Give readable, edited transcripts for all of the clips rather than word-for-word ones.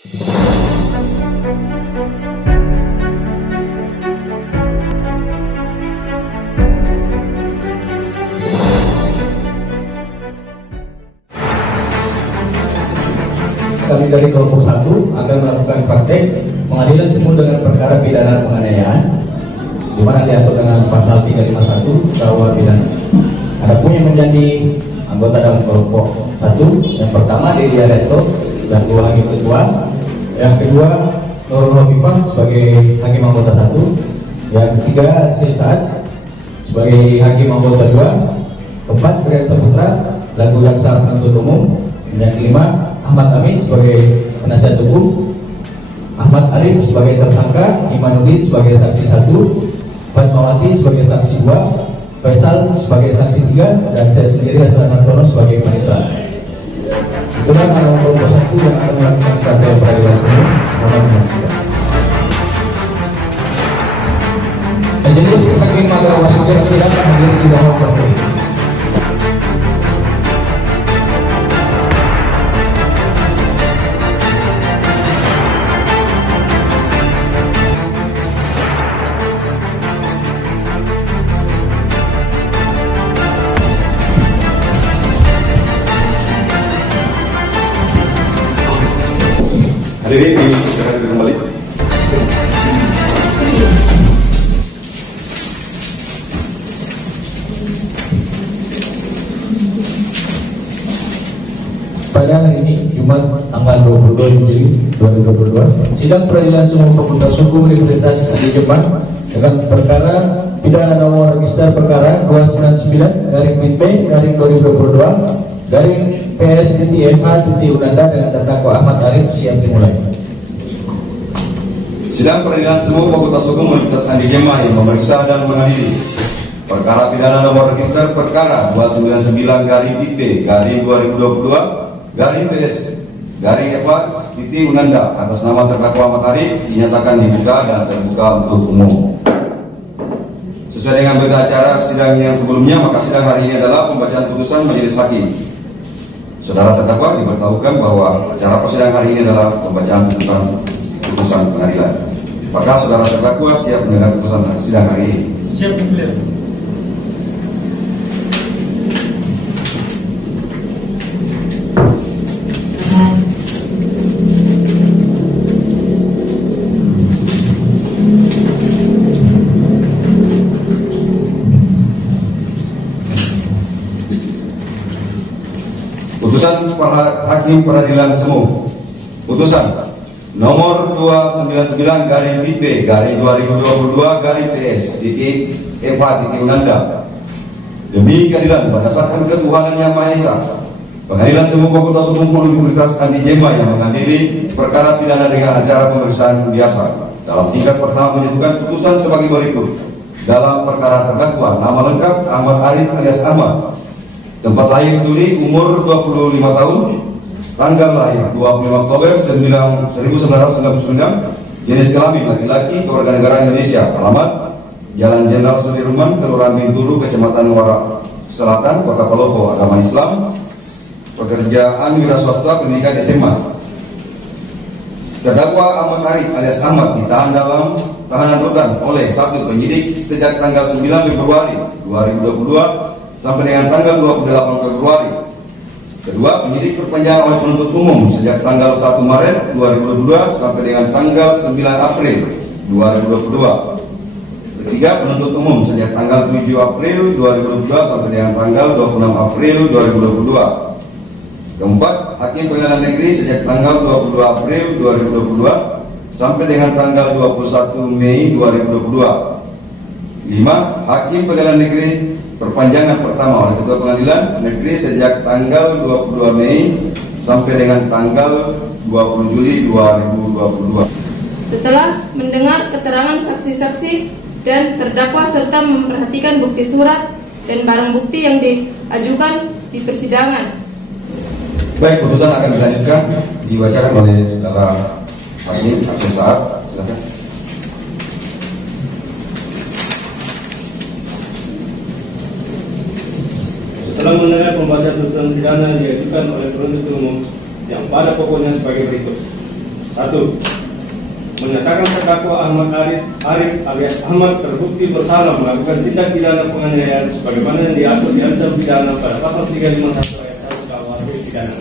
Kami dari kelompok 1 akan melakukan praktek pengadilan semu dengan perkara pidana penganiayaan, di mana diatur dengan pasal 351 KUH pidana. Adapun yang menjadi anggota dalam kelompok 1, yang pertama Dedi Arianto dan 2 hakim ketua, yang kedua Nurul Hovifah sebagai hakim anggota 1, yang ketiga Syed Saad sebagai hakim anggota 2, keempat Brian Saputra dan jaksa penuntut umum, yang kelima Ahmad Amin sebagai penasihat hukum, Ahmad Arif sebagai tersangka, Imanuddin sebagai saksi 1, Fatmawati sebagai saksi 2, Faisal sebagai saksi 3, dan saya sendiri Hasan Martono sebagai panitera. Itulah nama kelompok 1 yang akan melakukan praktek peradilan semu. Selamat menyaksikan. Majelis Hakim Mahkamah Konstitusi silakan hadir di bawah praktek. Hadirin dipersilakan kembali. Pada hari ini, Jumat tanggal 22 Juli 2022, sidang peradilan semu Fakultas Hukum Universitas Negeri Jombang dengan perkara pidana nomor register perkara 299/B/2022 PS.MH.Unanda dengan terdakwa Ahmad Arif siap dimulai. Sidang peradilan semu Fakultas Hukum Universitas Negeri Jombang yang memeriksa dan mengadili perkara pidana nomor register perkara 299/B/2022/PS.Unanda atas nama terdakwa Ahmad Arif dinyatakan dibuka dan terbuka untuk umum. Sesuai dengan berita acara sidang yang sebelumnya, maka sidang hari ini adalah pembacaan putusan majelis hakim. Saudara terdakwa diberitahukan bahwa acara persidangan hari ini adalah pembacaan putusan pengadilan. Apakah saudara terdakwa siap mendengar putusan sidang hari ini? Siap, beliau. Putusan Hakim Peradilan Semu. Putusan nomor 299/B/2022/PS.Unanda. Demi keadilan berdasarkan ketuhanan Yang Maha Esa, Pengadilan Semu Fakultas Hukum Universitas Negeri Jombang yang mengadili perkara pidana dengan acara pemeriksaan biasa dalam tingkat pertama menjatuhkan putusan sebagai berikut. Dalam perkara terdakwa, nama lengkap Ahmad Arif alias Ahmad, tempat lahir Suri, umur 25 tahun, tanggal lahir 25 Oktober 1999, jenis kelamin laki-laki, kewarganegaraan Indonesia, alamat Jalan Jenderal Sudirman, Kelurahan Bintulu, Kecamatan Muara Selatan, Kota Palopo, agama Islam, pekerjaan wira swasta, pendidikan SMA. Terdakwa Ahmad Arif alias Ahmad ditahan dalam tahanan rutan oleh satu penyidik sejak tanggal 9 Februari 2022 sampai dengan tanggal 28 Februari. Kedua, penyidik perpanjangan oleh penuntut umum sejak tanggal 1 Maret 2022 sampai dengan tanggal 9 April 2022. Ketiga, penuntut umum sejak tanggal 7 April 2022 sampai dengan tanggal 26 April 2022. Keempat, Hakim Pengadilan Negeri sejak tanggal 22 April 2022 sampai dengan tanggal 21 Mei 2022. 5. Hakim Pengadilan Negeri perpanjangan pertama oleh Ketua Pengadilan Negeri sejak tanggal 22 Mei sampai dengan tanggal 20 Juli 2022. Setelah mendengar keterangan saksi-saksi dan terdakwa serta memperhatikan bukti surat dan barang bukti yang diajukan di persidangan. Baik, putusan akan dilanjutkan dibacakan oleh saudara Hakim Syed Saad. Silakan. Setelah mendengar pembacaan tuntutan pidana yang diajukan oleh penuntut umum yang pada pokoknya sebagai berikut. 1. Menyatakan terdakwa Ahmad Arif alias Ahmad terbukti bersalah melakukan tindak pidana penganiayaan sebagaimana yang diatur di ancam pidana pada pasal 351 ayat 1 KUHP pidana.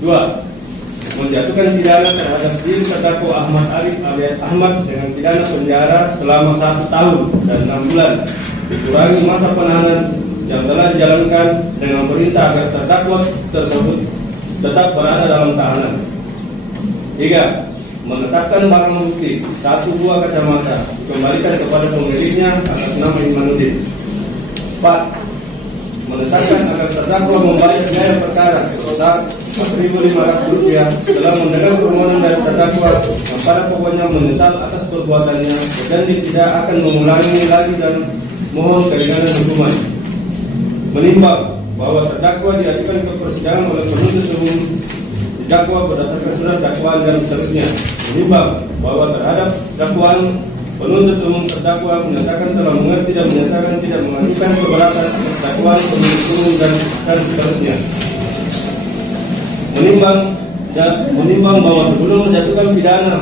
2. Menjatuhkan pidana terhadap diri terdakwa Ahmad Arif alias Ahmad dengan pidana penjara selama 1 tahun dan 6 bulan dikurangi masa penahanan yang telah dijalankan dengan perintah agar terdakwa tersebut tetap berada dalam tahanan. 3. Menetapkan barang bukti 1 buah kacamata dikembalikan kepada pemiliknya atas nama Imanuddin. 4. Menetapkan agar terdakwa membayar biaya perkara sebesar Rp4.500 setelah mendengar permohonan dari terdakwa yang pada pokoknya menyesal atas perbuatannya dan tidak akan mengulangi lagi dan mohon keringanan hukuman. Menimbang bahwa terdakwa diajukan ke persidangan oleh penuntut umum didakwa berdasarkan surat dakwaan dan seterusnya. Menimbang bahwa terhadap dakwaan penuntut umum terdakwa menyatakan telah mengerti dan menyatakan tidak mengajukan keberatan atas dakwaan penuntut umum dan seterusnya. Menimbang bahwa sebelum menjatuhkan pidana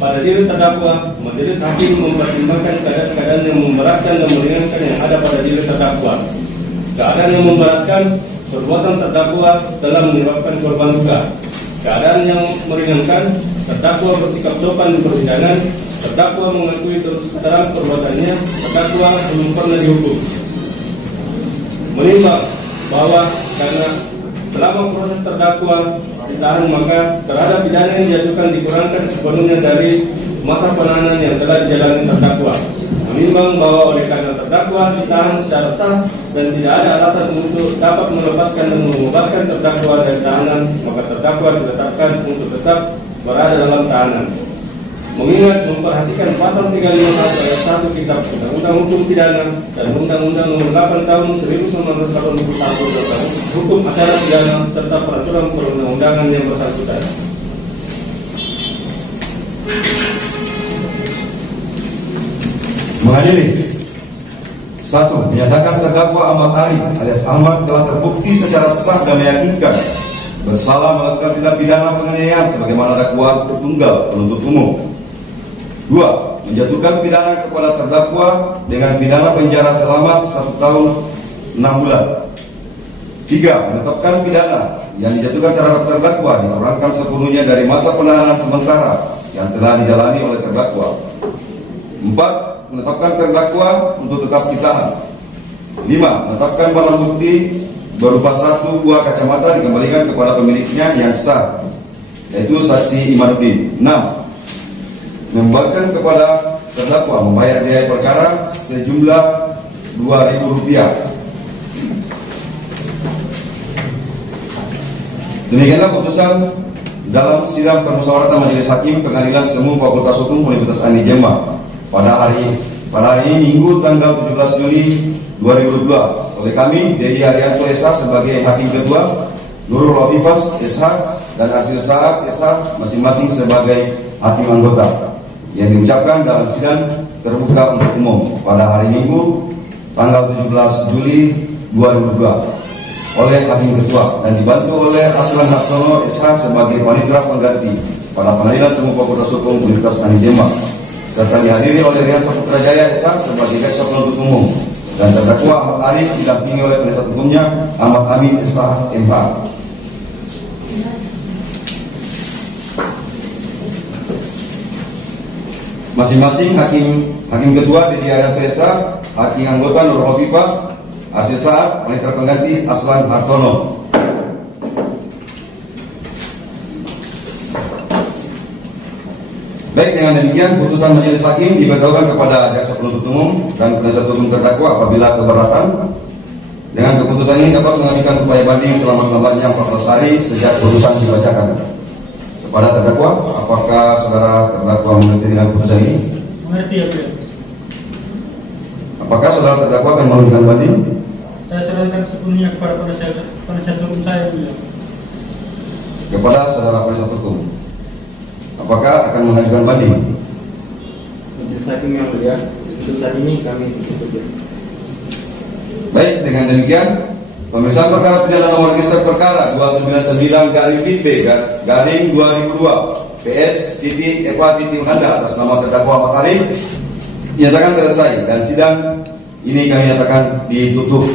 pada diri terdakwa, majelis hakim mempertimbangkan keadaan-keadaan yang memberatkan dan meringankan yang ada pada diri terdakwa. Keadaan yang memberatkan, perbuatan terdakwa telah menyebabkan korban luka. Keadaan yang meringankan, terdakwa bersikap sopan di persidangan, terdakwa mengakui terus terang perbuatannya, terdakwa belum pernah dihukum. Menimbang bahwa karena selama proses terdakwa ditahan, maka terhadap pidana yang dijatuhkan dikurangkan sepenuhnya dari masa penahanan yang telah dijalani terdakwa. Menimbang bahwa oleh karena terdakwa ditahan secara sah dan tidak ada alasan untuk dapat melepaskan dan membebaskan terdakwa dari tahanan, maka terdakwa ditetapkan untuk tetap berada dalam tahanan. Mengingat memperhatikan pasal 351 ayat 1 Kitab Undang-Undang Hukum Pidana dan Undang-Undang Nomor 8 Tahun 1981 tentang Hukum Acara Pidana serta peraturan perundang-undangan yang bersangkutan. Mengadili 1. Menyatakan terdakwa Ahmad Arif alias Ahmad telah terbukti secara sah dan meyakinkan bersalah melakukan tindak pidana penganiayaan sebagaimana dakwaan tertunggal penuntut umum. 2. Menjatuhkan pidana kepada terdakwa dengan pidana penjara selama 1 tahun 6 bulan. 3. Menetapkan pidana yang dijatuhkan terhadap terdakwa dikurangkan sepenuhnya dari masa penahanan sementara yang telah dijalani oleh terdakwa. 4. Menetapkan terdakwa untuk tetap ditahan. 5. Menetapkan barang bukti berupa 1 buah kacamata dikembalikan kepada pemiliknya yang sah, yaitu saksi Imanuddin. 6. Membebankan kepada terdakwa membayar biaya perkara sejumlah Rp2.000. Demikianlah putusan dalam sidang permusyawaratan Majelis Hakim Pengadilan Semu Fakultas Hukum Universitas Anni Jember pada hari ini Minggu tanggal 17 Juli 2022 oleh kami Dedi Arianto SH sebagai Hakim Ketua, Nurul Wafifas SH dan Arsyil Saad SH masing-masing sebagai Hakim Anggota, yang diucapkan dalam sidang terbuka untuk umum pada hari Minggu tanggal 17 Juli 2022 oleh Hakim Ketua dan dibantu oleh Aslan Hartono SH sebagai Panitera Pengganti pada Pengadilan Semu Fakultas Hukum Universitas Anni Jember, serta dihadiri oleh Rian Saputra Jaya SH sebagai jaksa penuntut umum dan terdakwa Ahmad Arif didampingi oleh penasihat hukumnya Ahmad Amin SH MH. Masing-masing hakim ketua Dedi Arianto SH, hakim anggota Nurul Wafifah, Arsyil Saad, Panitera Pengganti Aslan Hartono. Baik, dengan demikian putusan Majelis Hakim diberitahukan kepada jaksa penuntut umum dan penasihat hukum terdakwa apabila keberatan. Dengan keputusan ini dapat mengajukan upaya banding selama-lamanya 14 hari sejak putusan dibacakan. Kepada terdakwa, apakah saudara terdakwa mengerti dengan putusan ini? Mengerti ya, beliau. Apakah saudara terdakwa akan mengajukan banding? Saya serahkan sepenuhnya kepada penasihat hukum saya, beliau. Kepada saudara penasihat hukum, apakah akan mengajukan banding? Majelis Hakim yang mulia, untuk saat ini kami tutup. Baik, dengan demikian pemeriksaan perkara pidana nomor register perkara 299/BP/2002 PS Eva Unanda atas nama terdakwa Ahmad Arif dinyatakan selesai dan sidang ini kami nyatakan ditutup.